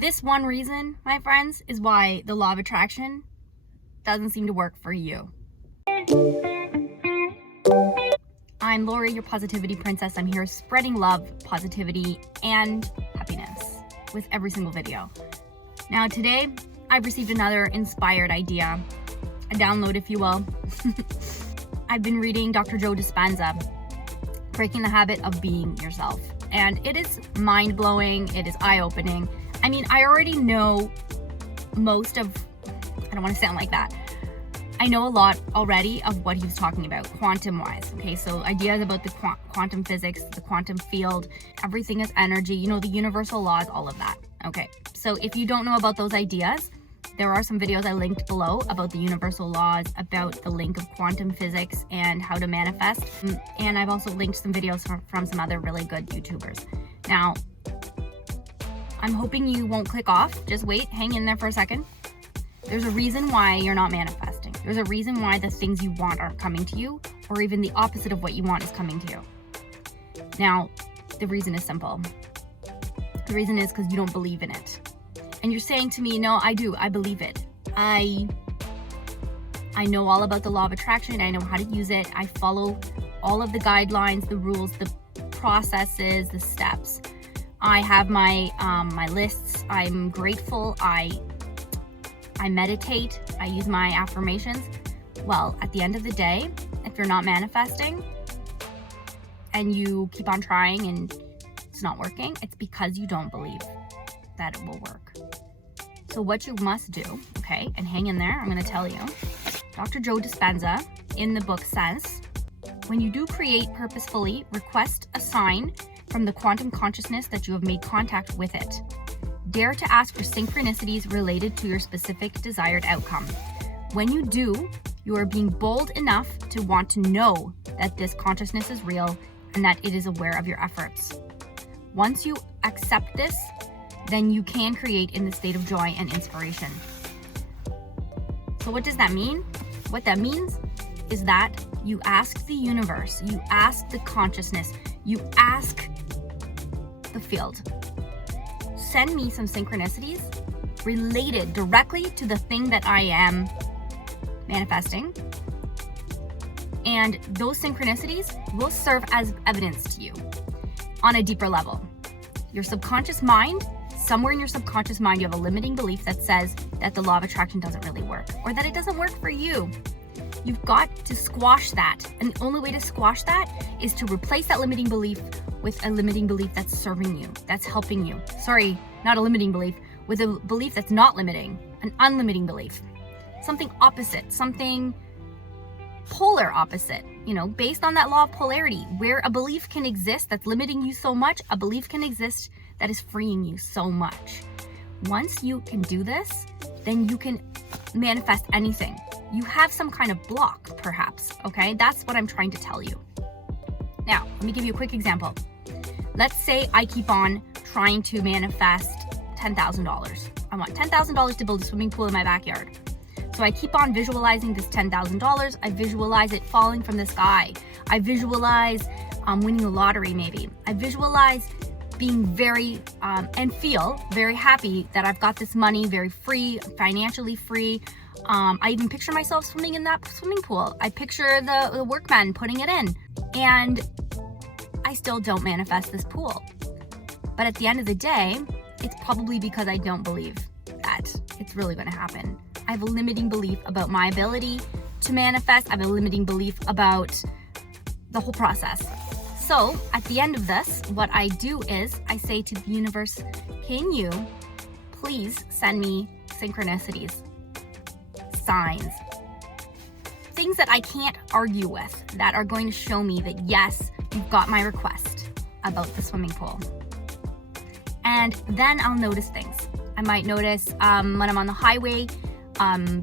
This one reason, my friends, is why the law of attraction doesn't seem to work for you. I'm Lori, your positivity princess. I'm here spreading love, positivity, and happiness with every single video. Now today, I've received another inspired idea, a download if you will. I've been reading Dr. Joe Dispenza, Breaking the Habit of Being Yourself. And it is mind-blowing, it is eye-opening. I mean, I already know most of, I don't want to sound like that. I know a lot already of what he was talking about, quantum-wise, okay? So ideas about the quantum physics, the quantum field, everything is energy, you know, the universal laws, all of that, okay? So if you don't know about those ideas, there are some videos I linked below about the universal laws, about the link of quantum physics and how to manifest. And I've also linked some videos from some other really good YouTubers. Now, I'm hoping you won't click off. Just wait, hang in there for a second. There's a reason why you're not manifesting. There's a reason why the things you want aren't coming to you, or even the opposite of what you want is coming to you. Now, the reason is simple. The reason is because you don't believe in it. And you're saying to me, no, I do, I believe it. I know all about the law of attraction. I know how to use it. I follow all of the guidelines, the rules, the processes, the steps. I have my my lists. I'm grateful. I meditate. I use my affirmations. Well, at the end of the day, if you're not manifesting and you keep on trying and it's not working, it's because you don't believe that it will work. So what you must do, okay, and hang in there, I'm going to tell you. Dr. Joe Dispenza in the book says, when you do create purposefully, request a sign from the quantum consciousness that you have made contact with it. Dare to ask for synchronicities related to your specific desired outcome. When you do, you are being bold enough to want to know that this consciousness is real and that it is aware of your efforts. Once you accept this, then you can create in the state of joy and inspiration. So what does that mean? What that means is that you ask the universe, you ask the consciousness, you ask the field, send me some synchronicities related directly to the thing that I am manifesting. And those synchronicities will serve as evidence to you on a deeper level. Your subconscious mind, somewhere in your subconscious mind, you have a limiting belief that says that the law of attraction doesn't really work, or that it doesn't work for you. You've got to squash that. And the only way to squash that is to replace that limiting belief with a limiting belief that's serving you, that's helping you. Sorry, not a limiting belief, with a belief that's not limiting, an unlimiting belief. Something opposite, something polar opposite, you know, based on that law of polarity, where a belief can exist that's limiting you so much, a belief can exist that is freeing you so much. Once you can do this, then you can manifest anything. You have some kind of block, perhaps, okay? That's what I'm trying to tell you. Now, let me give you a quick example. Let's say I keep on trying to manifest $10,000. I want $10,000 to build a swimming pool in my backyard. So I keep on visualizing this $10,000. I visualize it falling from the sky. I visualize winning the lottery maybe. I visualize being very, and feel very happy that I've got this money, very free, financially free. I even picture myself swimming in that swimming pool. I picture the workmen putting it in. And I still don't manifest this pool. But at the end of the day, it's probably because I don't believe that it's really going to happen. I have a limiting belief about my ability to manifest. I have a limiting belief about the whole process. So at the end of this, what I do is I say to the universe, can you please send me synchronicities, signs, things that I can't argue with, that are going to show me that yes, you've got my request about the swimming pool. And then I'll notice things. I might notice when I'm on the highway,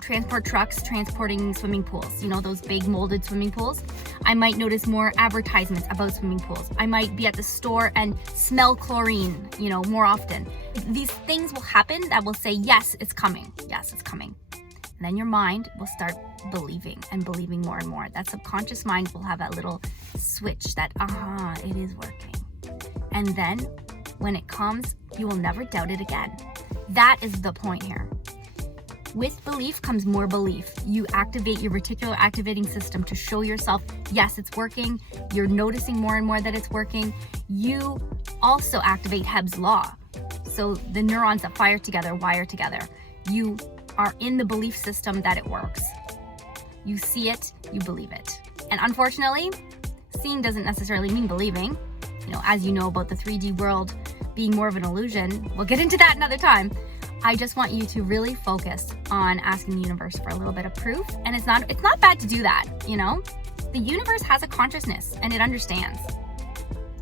transport trucks transporting swimming pools, you know, those big molded swimming pools. I might notice more advertisements about swimming pools. I might be at the store and smell chlorine, you know, more often. These things will happen that will say, yes, it's coming. Yes, it's coming. And then your mind will start believing and believing more and more. That subconscious mind will have that little switch that, it is working. And then when it comes, you will never doubt it again. That is the point here. With belief comes more belief. You activate your reticular activating system to show yourself, yes, it's working. You're noticing more and more that it's working. You also activate Hebb's law. So the neurons that fire together, wire together. You are in the belief system that it works. You see it, you believe it. And unfortunately, seeing doesn't necessarily mean believing. As you know about the 3D world being more of an illusion, we'll get into that another time. I just want you to really focus on asking the universe for a little bit of proof. And it's not bad to do that, The universe has a consciousness and it understands.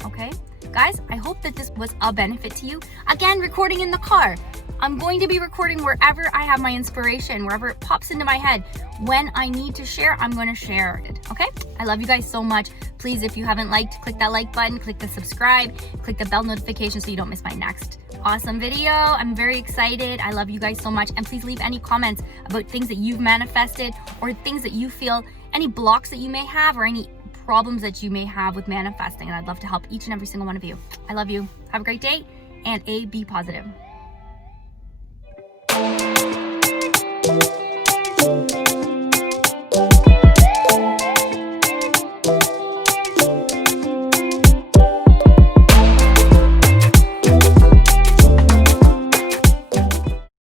Okay? Guys, I hope that this was a benefit to you. Again, recording in the car. I'm going to be recording wherever I have my inspiration, wherever it pops into my head. When I need to share, I'm going to share it. Okay? I love you guys so much. Please, if you haven't liked, click that like button, click the subscribe, click the bell notification so you don't miss my next awesome video. I'm very excited. I love you guys so much. And please leave any comments about things that you've manifested or things that you feel, any blocks that you may have or any problems that you may have with manifesting. And I'd love to help each and every single one of you. I love you. Have a great day and be positive.